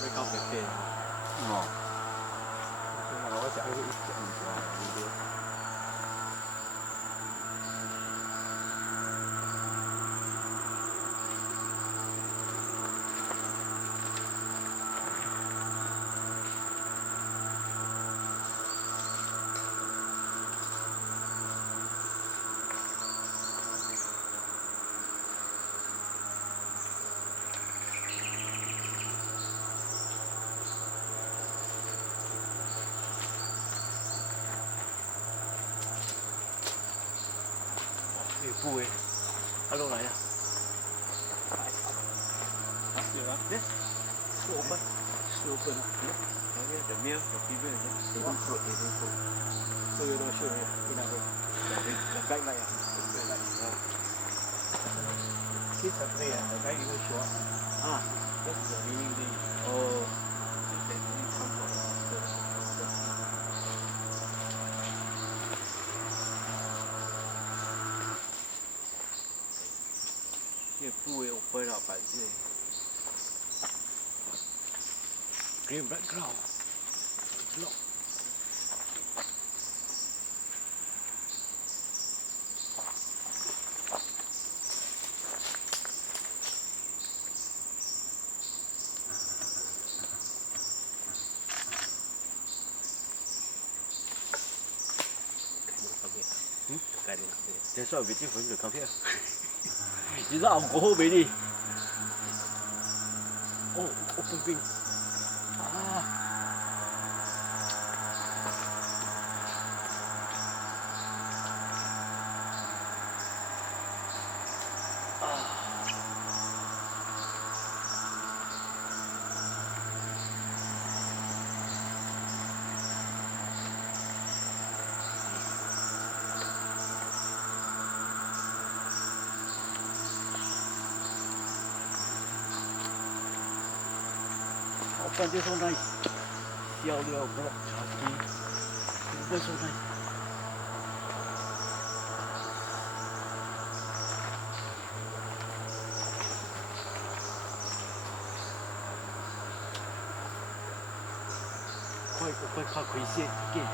break out the pain. Ờ. Nhưng mà nó có chạy cái ít chạy đi. Bù ấy. Alo này à? Yes. Still open. Still open. Okay, the meal, the people, they don't float, they don't float. So you don't show it. The backlight, the backlight. Kids are play, the guy even show up. Ah, that's the meaning day. Oh, they only come for the cái bùi open up bản gì green background look That's why I'm waiting for him to come here. You know, I'll go home already. Oh, open wing. Ah. Open this so nice. See how little block chunky. Open so nice. Quite crazy again.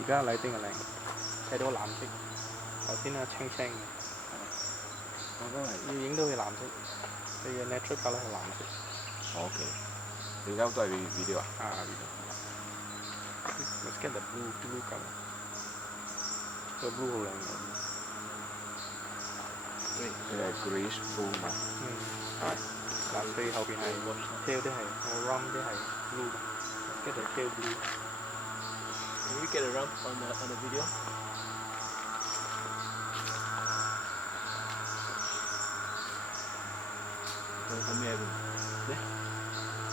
而家禮丁係靚，睇到藍色。頭先咧青青嘅，我都係要影到佢藍色。佢嘅 natural colour 係藍色。OK。你而家都係 video 啊？啊 video。Let's get the blue colour。個 blue 好靚嘅。greyish blue 嘛。係。藍色後邊係 tail 啲係 rum 啲係 blue 嘅。Let's get the tail blue。Can we get a rump on the video? Come here. Yeah.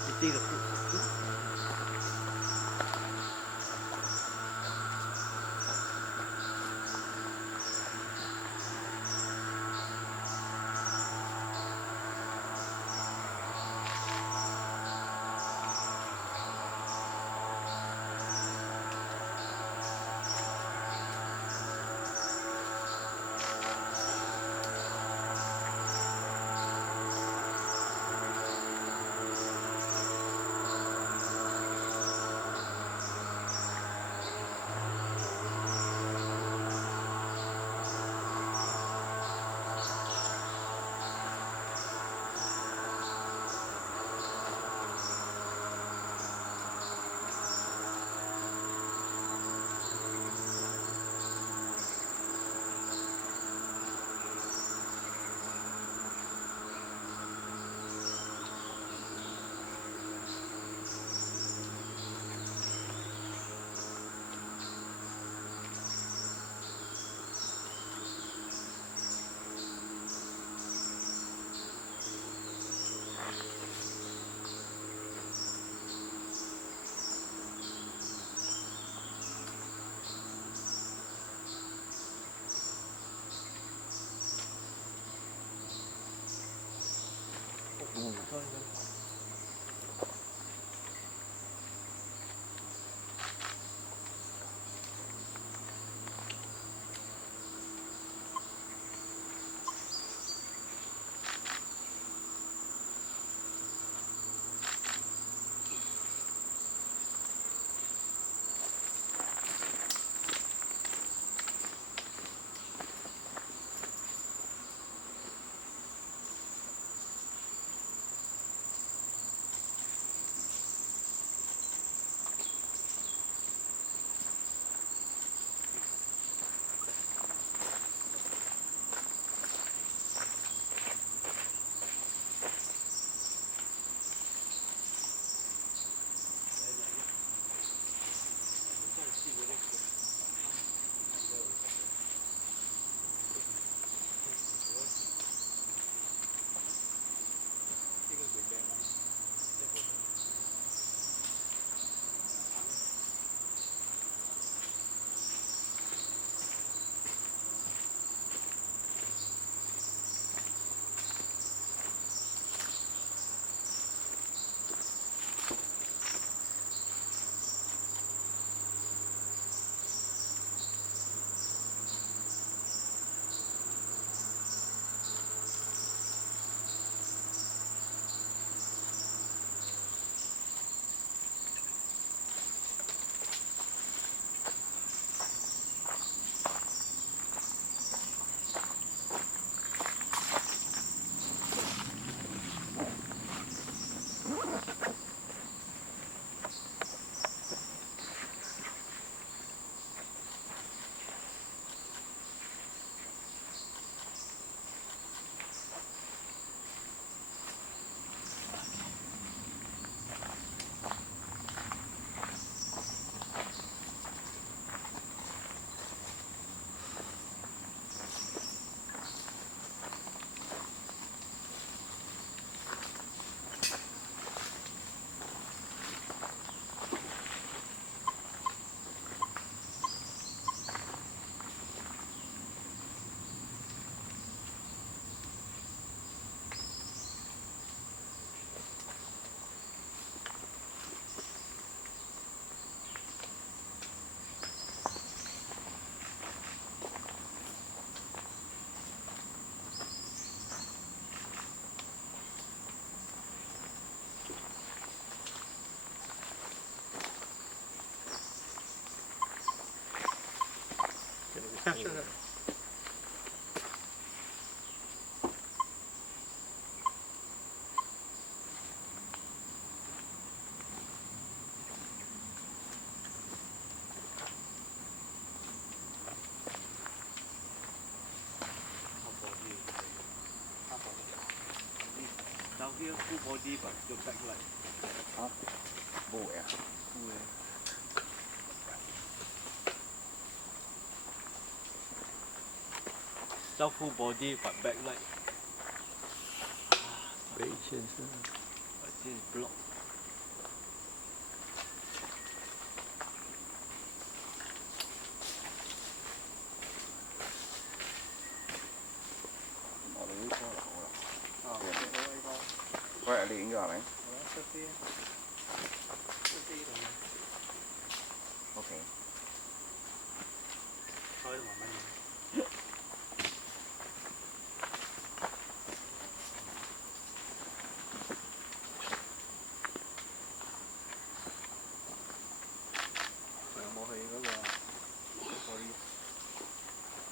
You see the food? Down here full body but your back light. Hả? Bụi à? Full South full body but back light. Very change. But this is blocked. Quay lại điện cho bạn. Ok.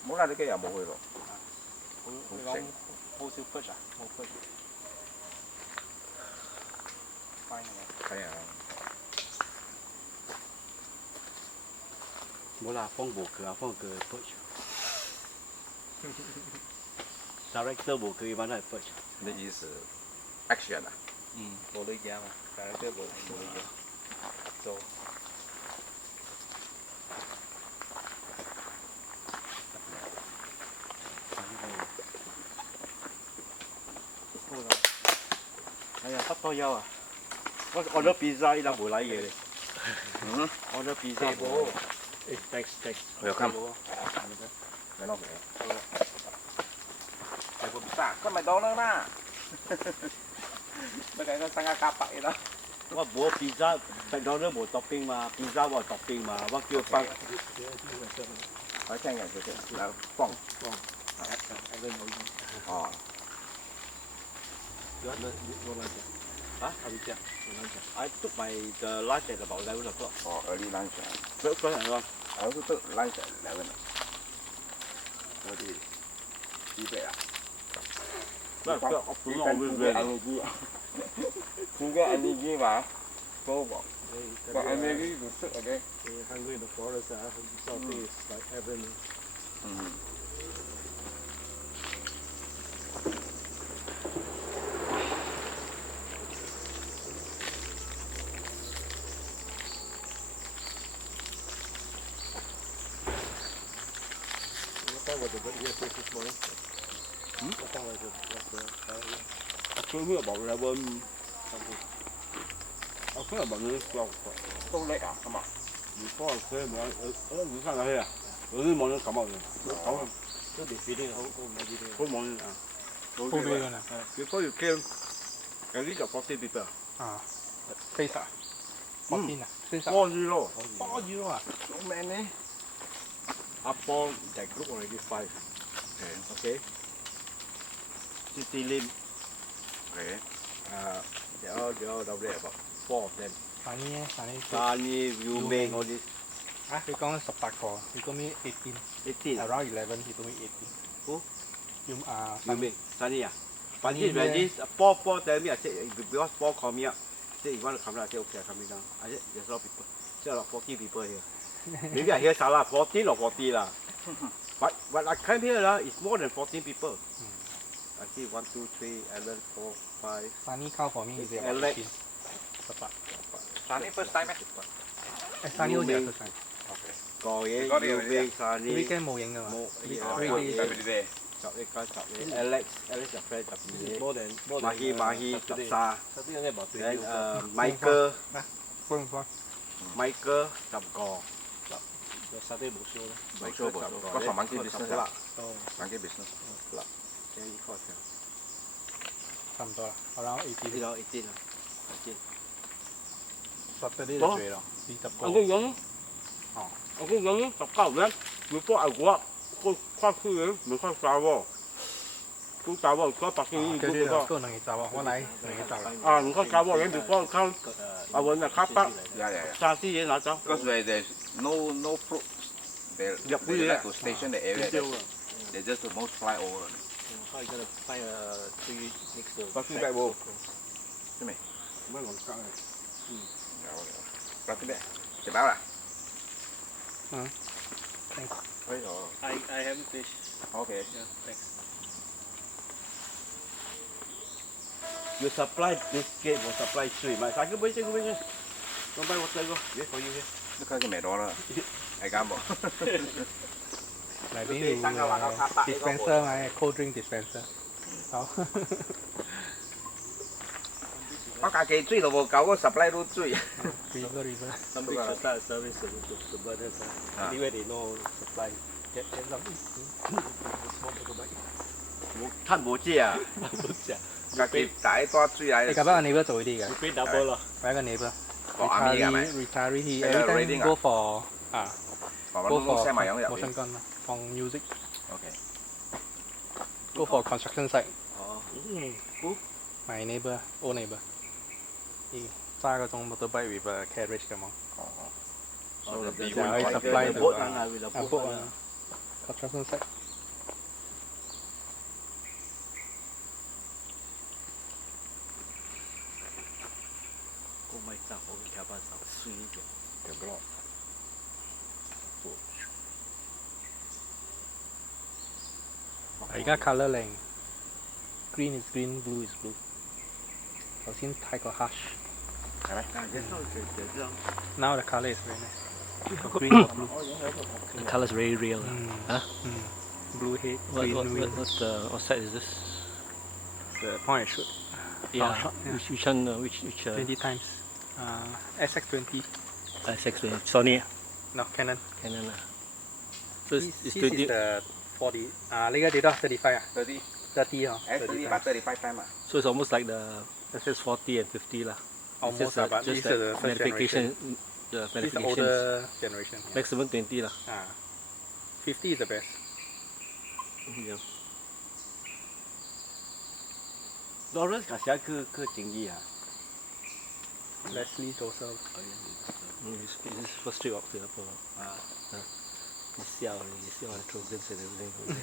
Muốn ra cái giờ một người rồi. Hô siêu push à? Hô push. Thấy à? Mỗi là phong cửa push. Director bộ cửa bán lại push. This is action à? Bộ lấy giá mà. Director bộ lấy giá. So. Sắp to dâu à? Order pizza là buổi lấy gì? Order pizza bố. Thanks. Welcome. Mày nói vậy. Mày cũng sạc, có mày đó nữa nè. 乜嘅生加八嘅啦。我冇 pizza，食到都冇 topping 嘛，pizza 我 topping 嘛，我叫翻。我聽人佢嗱放。哦。Huh? I took my the lunch at about 11 o'clock. Oh, early lunch. I also took lunch at 11. 我哋預備啊！點解 energy 嘛？高喎。But energy to sit again. Hungry in the forest, something is like heaven. What was the bird here this morning? What time was it? I came here about 11 something. I came about 12 o'clock. 都叻啊，咁啊！ Before I came, you can't hear. Early morning come out. So they feeding whole morning. Whole day one. Before you came, at least 40 people. Face 啊，14啊，face 啊 40. ，40啊， So many. Up on that group already 5. Okay. City Lim. Okay. They all down there about 4 of them. Sunny 咧，Sunny Sunny, Yu Ming, all this. 啊，佢講18個，he told me 18. 18. Around 11, he told me 18. Who? Yu Yu Ming, Sunny. But Sunny, when yeah. this Paul tell me, I said, because Paul called me up, said, you want to come down? I said, okay, I'm coming down. I said, there's a lot of people. Still about 40 people here. Maybe I hear Salah, 14 or 40 lah. But I came here lah, it's more than 14 people. I see 1, 2, 3, Alan, 4, 5. Sunny count for me is about Alex. 15. 18. Sunny first time 咩？ Sunny 好似係 first time. 個嘢 Yu Ming, Sunny. weekend 冇影㗎嘛 Weekday. 11 Alex your friend 12 Mahi 13 then Michael 10個 冇 show 嗰時晚機 business 啦，晚機 business 啦。差唔多啦，around 18. 18 Saturday 就最咯，20個。我講19咧，before I go up，個跨區嘅唔係跨喎，都大喎，嗰百幾嗰個能夠走啊，我嚟能夠走啦。啊，唔該大喎，你 before come，I want a car park，揸啲嘢拿走。Because there's no fruit, they like to station the area. They just most fly over. How you gonna find a tree next to? 百幾百喎，知未？乜龍格啊？百幾百，食飽啦。Thanks. I haven't finished. OK。 Yeah, thanks. You supply this gate will supply 水嘛？三個杯，四個杯先。Don't buy water go. Wait for you here. 都開始未攞啦，係間冇。嚟邊度dispenser 買 cold drink dispenser。好。我家己水都無夠，我 supply 都水。River. Somebody should start a service to brothers. Anyway, they know supply. Get something. Small motorbike. 攤冇知啊！家己帶多水嚟。你夾翻個 neighbor 做呢啲嘅。你俾 double 咯。揾一個 neighbor。Retiree he every time go for go for motion gun 放 music. Go for construction site. Who? My neighbor, old neighbor. He 揸嗰種 motorbike with a carriage 咁樣。So the就係 supply to boat construction site. Oh my god！我嘅腳板手水嘅，條嗰度。而家 colour 靚 ，green is green, blue is blue。頭先太過 harsh。係咪？ Now the colour is very nice. Green or blue. The color is very real. Huh? Blue head, What green what wing. what set is this? The point and shoot. Yeah. shot, yeah. Which one? Which 20 times. SX20. SX20. Sony. No, Canon. Canon. So This it's is 20. the 40. 呢個幾多？35啊？ 30. 30 嗬。 Actually, but 35 time 啊。 So it's almost like the That says 40 and 50 lah. Almost, just, but just this is the first modification. generation. Yeah, This is the modifications. older generation. Yeah. Maximum 20 lah. 50 is the best. Yeah. Lawrence 嗰時佢整意啊， Leslie also. He's first trip out Singapore. He's siao, the trogans and everything.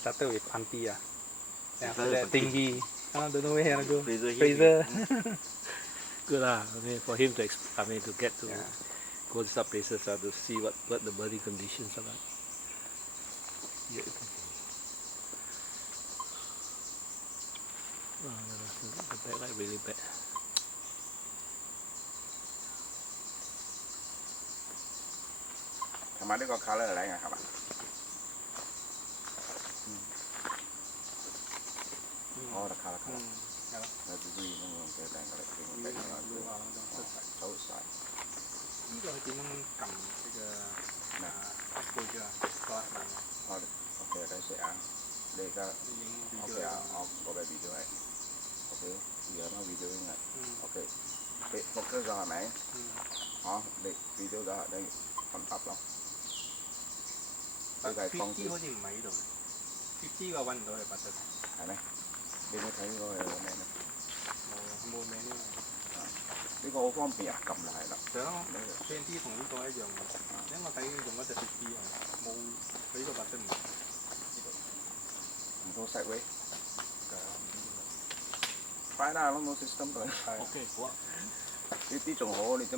Started with auntie. Then after Started that, with auntie. Dingy. Don't know where to go. Fraser. Good lah. I mean, for him to to get to go to some places to see what the birding conditions are like. Yeah. The backlight really bad. 係咪呢個 colour 嚟㗎係嘛？哦，得 colour。我只注意咁樣嘅靚嘅嚟，靚嘅嚟，走晒。呢個係點樣撳呢個exposure glass 我 OK 睇食啊，你而家 OK 啊，我嗰邊 video 係 OK，而家我 video 應該 OK，你 focus 咗係咪？你 video 咗你按 up 咯。呢個係光線。好似唔喺呢度，50個揾唔到佢筆得。係咩？你有冇睇呢個有咩咧？冇名呢呢個好方便啊，撳就係啦。係咯，20同呢個一樣嘅。因為我睇用嗰隻50冇佢呢個筆得唔呢度。唔到 set way。快啦，攞到 system 佢。OK，好啊。呢啲仲好，你點？